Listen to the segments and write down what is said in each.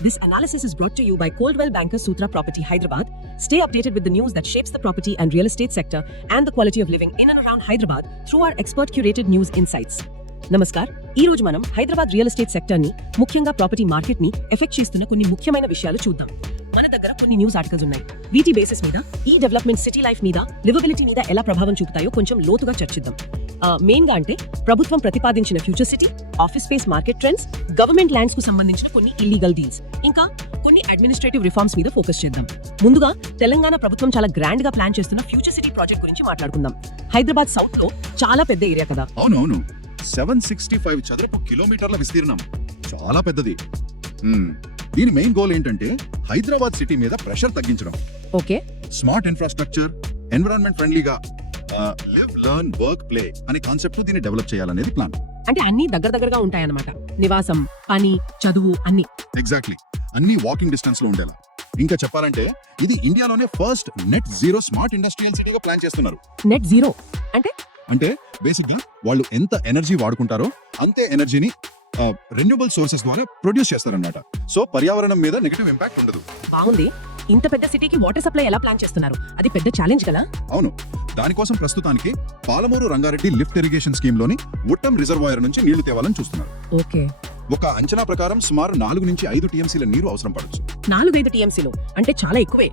This analysis is brought to you by Coldwell Banker Sutra Property Hyderabad. Stay updated with the news that shapes the property and real estate sector and the quality of living in and around Hyderabad through our expert curated news insights. Namaskar, ఈ రోజు మనం Hyderabad real estate sector ని, ముఖ్యంగా property market ని effect చేస్తున్న కొన్ని ముఖ్యమైన విషయాలు చూద్దాం. మన దగ్గర కొన్ని న్యూస్ ఆర్టికల్స్ ఉన్నాయి. వీటి బేసిస్ మీద ఈ డెవలప్మెంట్ సిటీ లైఫ్ మీద, లివబిలిటీ మీద ఎలా ప్రభావం చూపుతాయో కొంచెం లోతుగా చర్చిద్దాం. మెయిన్ గా అంటే ప్రభుత్వం ప్రతిపాదించిన future city, office space market trends, government lands కు సంబంధించిన కొన్ని ఇల్లీగల్ డీల్స్, ఇంకా కొన్ని అడ్మినిస్ట్రేటివ్ రిఫార్మ్స్ మీద ఫోకస్ చేద్దాం. ముందుగా తెలంగాణ ప్రభుత్వం చాలా గ్రాండ్ గా ప్లాన్ చేస్తున్న ఫ్యూచర్ సిటీ ప్రాజెక్ట్ గురించి మాట్లాడుకుందాం. హైదరాబాద్ సౌత్ లో చాలా పెద్ద ఏరియా కదా. అవునవును, 765 చదరపు కిలోమీటర్ల విస్తీర్ణం, చాలా పెద్దది. దీని మెయిన్ గోల్ ఏంటంటే హైదరాబాద్ సిటీ మీద ప్రెషర్ తగ్గించడం. ఓకే, స్మార్ట్ ఇన్ఫ్రాస్ట్రక్చర్, ఎన్విరాన్మెంట్ ఫ్రెండ్లీగా లివ్, లెర్న్, వర్క్, ప్లే అనే కాన్సెప్ట్ దీన్ని డెవలప్ చేయాలనేది ప్లాన్. అంటే అన్ని దగ్గరగా ఉంటాయన్నమాట. నివాసం, పని, చదువు అన్ని. ఎగ్జాక్ట్లీ, అన్ని వాకింగ్ డిస్టెన్స్ లో ఉండేలా. ఇంకా చెప్పాలంటే ఇది ఇండియాలోనే first net zero smart industrial సిటీగా ప్లాన్ చేస్తున్నారు. నెట్ జీరో అంటే బేసిక్ గా వాళ్ళు ఎంత ఎనర్జీ వాడుకుంటారో అంతే ఎనర్జీని రెన్యూబుల్ సోర్సెస్ ద్వారా ప్రొడ్యూస్ చేస్తారన్నమాట. సో పర్యావరణం మీద నెగటివ్ ఇంపాక్ట్ ఉండదు. బాగుంది. ఇంత పెద్ద సిటీకి వాటర్ సప్లై ఎలా ప్లాన్ చేస్తున్నారు? అది పెద్ద ఛాలెంజ్ కదా. అవును, దానికోసం ప్రస్తుతానికి Palamuru Rangareddy lift irrigation scheme లోని ఉట్టం రిజర్వాయర్ నుంచి నీళ్లు తేవాలని చూస్తున్నారు. ఓకే, ఒక అంచనా ప్రకారం సుమారు 4 నుంచి 5 టీఎంసీల నీరు అవసరం పడొచ్చు. 4-5 టీఎంసీలు అంటే చాలా ఎక్కువే.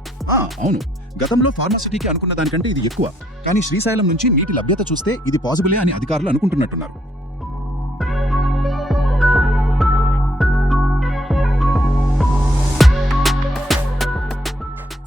అవును, గతంలో ఫార్మాసిటీకి అనుకున్న దానికంటే ఇది ఎక్కువ. కానీ శ్రీశైలం నుంచి నీటి లభ్యత చూస్తే ఇది పాసిబులే అని అధికారులు అనుకుంటున్నట్టున్నారు.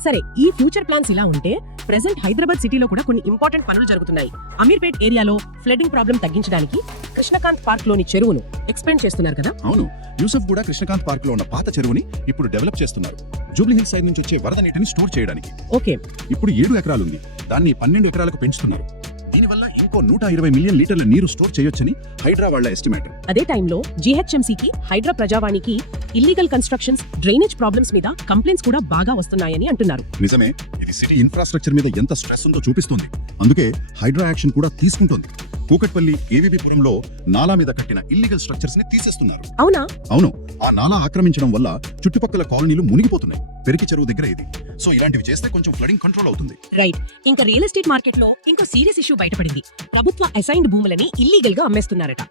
సరే, ఈ ఫ్యూచర్ ప్లాన్స్ ఇలా ఉంటే ప్రెసెంట్ హైదరాబాద్ సిటీలో కూడా కొన్ని ఇంపార్టెంట్ పనులు జరుగుతున్నాయి. అమీర్పేట్ ఏరియాలో ఫ్లడ్డింగ్ ప్రాబ్లం తగ్గించడానికి కృష్ణకాంత్ పార్క్ లోని చెరువును ఎక్స్పెండ్ చేస్తున్నారు కదా. అవును, యూసఫ్ కూడా కృష్ణకాంత్ పార్క్ లో ఉన్న పాత చెరువుని ఇప్పుడు డెవలప్ చేస్తున్నారు. జూబ్లీ హిల్స్ సైడ్ నుంచి వచ్చే వరద నీటిని స్టోర్ చేయడానికి. ఓకే, ఇప్పుడు 7 ఎకరాలు ఉంది, దాన్ని 12 ఎకరాలకు పెంచుతున్నారు. దీనివల్ల ఇంకో 120 మిలియన్ లీటర్ల నీరు స్టోర్ చేయొచ్చని హైడ్రా వాళ్ళ ఎస్టిమేట్. అదే టైంలో జీహెచ్ఎంసీకి, హైడ్రా ప్రజావాణికి ఇల్లీగల్ కన్స్ట్రక్షన్స్, డ్రైనేజ్ ప్రాబ్లమ్స్ మీద కంప్లైంట్స్ కూడా బాగా వస్తున్నాయని అంటున్నారు. నిజమే, ఇది సిటీ ఇన్ఫ్రాస్ట్రక్చర్ మీద ఎంత స్ట్రెస్ ఉందో చూపిస్తుంది. అందుకే హైడ్రా యాక్షన్ కూడా తీసుకుంటోంది. కూకట్పల్లి ఏవీబీపురంలో నాలా మీద కట్టిన ఇల్లీగల్ స్ట్రక్చర్స్ ని తీసేస్తున్నారు. అవునా? అవును, ఆ నాలా ఆక్రమించడం వల్ల చుట్టుపక్కల కాలనీలు మునిగిపోతున్నాయి. పెరికి చెరువు దగ్గర ఇది. సో ఇలాంటివి చేస్తే కొంచెం ఫ్లడింగ్ కంట్రోల్ అవుతుంది. రైట్. ఇంకా రియల్ ఎస్టేట్ మార్కెట్ లో ఇంకో సీరియస్ ఇష్యూ బయటపడింది. ప్రభుత్వ అసైన్డ్ భూములని ఇల్లీగల్ గా అమ్మేస్తున్నారట.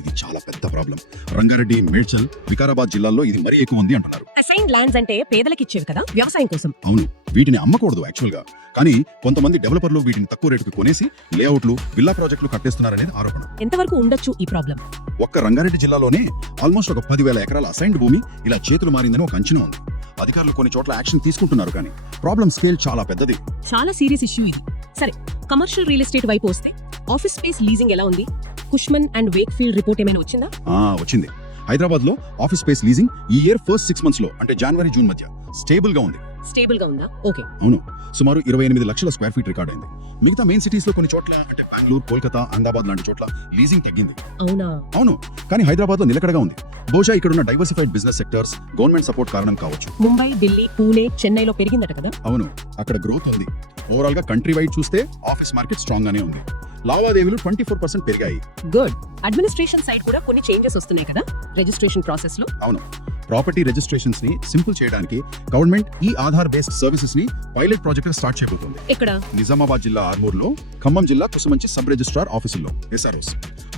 ఇది చాలా పెద్ద ప్రాబ్లం. రంగారెడ్డి, మేడ్చల్, వికారాబాద్ జిల్లాల్లో ఇది మరీ ఎక్కువ ఉంది అంటున్నారు. అసైన్డ్ ల్యాండ్స్ అంటే పేదలకు ఇచ్చేవి కదా, వ్యవసాయం కోసం. అవును, వీటిని అమ్మకూడదు యాక్చువల్ గా. కానీ కొంతమంది డెవలపర్లు వీటిని తక్కువ రేటుకు కొనేసి లేఅవుట్లు, విల్లా ప్రాజెక్టులు కట్టేస్తున్నారనేది ఆరోపణ. ఎంతవరకు ఉండొచ్చు ఈ ప్రాబ్లం? ఒక్క రంగారెడ్డి జిల్లాలోనే ఆల్మోస్ట్ ఒక 10,000 ఎకరాల అసైన్డ్ భూమి ఇలా చేతులు మారిందని ఒక అంచనా ఉంది. అధికారులు కొన్ని చోట్ల యాక్షన్ తీసుకుంటున్నారు, కానీ ప్రాబ్లం స్కేల్ చాలా పెద్దది. చాలా సీరియస్ ఇష్యూ ఇది. సరే, కమర్షియల్ రియల్ ఎస్టేట్ వైపు వస్తే ఆఫీస్ స్పేస్ లీజింగ్ ఎలా ఉంది? కుష్మన్ అండ్ వేక్ ఫీల్డ్ రిపోర్ట్ ఏమైనా వచ్చిందా? వచ్చింది. హైదరాబాద్ లో ఆఫీస్ స్పేస్ లీజింగ్ ఈ ఇయర్ ఫస్ట్ 6 months లో, అంటే జనవరి జూన్ మధ్య స్టేబుల్ గా ఉంది. స్టేబుల్ గా ఉందా? ఓకే. అవును, సుమారు 28 లక్షల స్క్వేర్ ఫీట్ రికార్డ్ అయింది. మిగతా మెయిన్ సిటీస్ లో కొన్ని చోట్ల, అంటే బెంగళూరు, కోల్కతా, అహ్మదాబాద్ లాంటి చోట్ల లీజింగ్ తగ్గింది. అవునా? అవును, కానీ హైదరాబాద్ లో నిలకడగా ఉంది. బహుశా ఇక్కడ ఉన్న diversified business sectors, government support కారణం కావచ్చు. ముంబై, ఢిల్లీ, పూణే, చెన్నైలో పెరిగిందట కదా. అవును, అక్కడ గ్రోత్ ఉంది. ఓవరాల్ గా కంట్రీ వైడ్ చూస్తే ఆఫీస్ మార్కెట్ స్ట్రాంగ్ గానే ఉంది. లావాదేవీలు 24% పెరిగాయి. గుడ్. అడ్మినిస్ట్రేషన్ సైడ్ కూడా కొన్ని చేంజెస్ వస్తున్నాయి కదా రిజిస్ట్రేషన్ ప్రాసెస్ లో. అవును, ప్రాపర్టీ రిజిస్ట్రేషన్స్ ని సింపుల్ చేయడానికి గవర్నమెంట్ ఈ ఆధార్ బేస్డ్ సర్వీసెస్ ని పైలట్ ప్రాజెక్ట్ స్టార్ట్ చేయబోతోంది. ఇక్కడ నిజామాబాద్ జిల్లా ఆర్మూర్లో, ఖమ్మం జిల్లా కుసుమంచి సబ్ రిజిస్ట్రార్ ఆఫీసుల్లో SROs.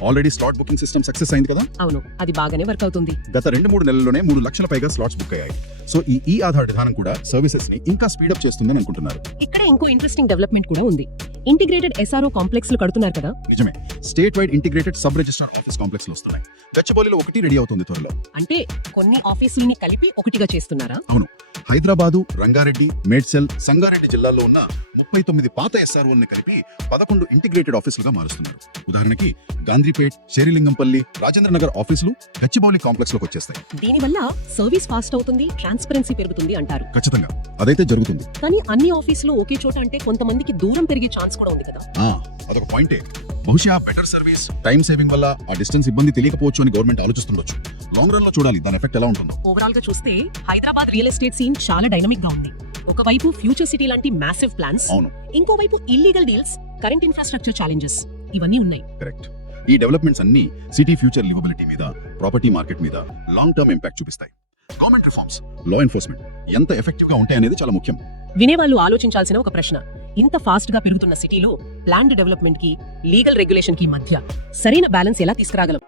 Already slot booking system success అయింది కదా. అవును, అది బాగానే వర్క్ అవుతుంది. గత 2-3 నెలల్లోనే 3 లక్షల పైగా స్లాట్స్ బుక్ అయ్యాయి. సో ఈ ఆధార్ విధానం కూడా సర్వీసెస్ ని ఇంకా స్పీడప్ చేస్తుందని అనుకుంటున్నారు. ఇక్కడ ఇంకో ఇంట్రెస్టింగ్ డెవలప్మెంట్ కూడా ఉంది. ఇంటిగ్రేటెడ్ SRO కాంప్లెక్స్ లు కడుతున్నారు కదా. నిజమే, state wide integrated sub registrar office complex లో వస్తున్నాయి. గచ్చిబౌలిలో ఒకటి రెడీ అవుతుంది త్వరలో. అంటే కొన్ని ఆఫీసులని కలిపి ఒకటిగా చేస్తున్నారా? అవును, హైదరాబాదు, రంగారెడ్డి, మేడ్చల్, సంగారెడ్డి జిల్లాల్లో ఉన్న 39 పాత SROల్ని కలిపి 11 ఇంటిగ్రేటెడ్ ఆఫీసులుగా మారుస్తున్నారు. ఉదాహరణకి గాంధీపేట్, శేరిలింగంపల్లి, రాజేంద్ర నగర్ ఆఫీసులు గచ్చిబౌలి కాంప్లెక్స్ లోకి వచ్చేస్తాయి. దీనివల్ల సర్వీస్ ఫాస్ట్ అవుతుంది, ట్రాన్స్పరెన్సీ పెరుగుతుంది అంటారు. ఖచ్చితంగా అదైతే జరుగుతుంది. కానీ అన్ని ఆఫీసులు ఒకే చోట అంటే కొంతమందికి దూరం పెరిగే ఛాన్స్ కూడా ఉంది కదా. అదొక పాయింటే. బహుశా బెటర్ సర్వీస్, టైం సేవింగ్ వల్ల ఆ డిస్టెన్స్ ఇబ్బంది తెలియకపోవచ్చు అని గవర్నమెంట్ ఆలోచిస్తుండొచ్చు. లాంగ్ రన్ లో చూడాలి దాని ఎఫెక్ట్ ఎలా ఉంటుందో. ఓవరాల్ గా చూస్తే హైదరాబాద్ రియల్ ఎస్టేట్ సీన్ చాలా డైనమిక్ గా ఉంది. ఒకవైపు ఫ్యూచర్ సిటీ లాంటి మ్యాసివ్ ప్లాన్స్, ఇంకోవైపు illegal deals, current infrastructure challenges, ఇవన్నీ ఉన్నాయి. కరెక్ట్. ఈ డెవలప్మెంట్స్ అన్ని సిటీ ఫ్యూచర్ లివబిలిటీ మీద, ప్రాపర్టీ మార్కెట్ మీద లాంగ్ టర్మ్ ఇంపాక్ట్ చూపిస్తాయి. గవర్నమెంట్ రిఫార్మ్స్, లా ఎన్ఫోర్స్మెంట్ ఎంత ఎఫెక్టివ్ గా ఉంటాయనేది చాలా ముఖ్యం. వినేవాళ్ళు ఆలోచించాల్సిన ఒక ప్రశ్న, ఇంత ఫాస్ట్ గా పెరుగుతున్న సిటీలో ప్లాన్డ్ డెవలప్మెంట్ కి లీగల్ రెగ్యులేషన్ కి మధ్య సరైన బ్యాలెన్స్ ఎలా తీసుకురాగలం?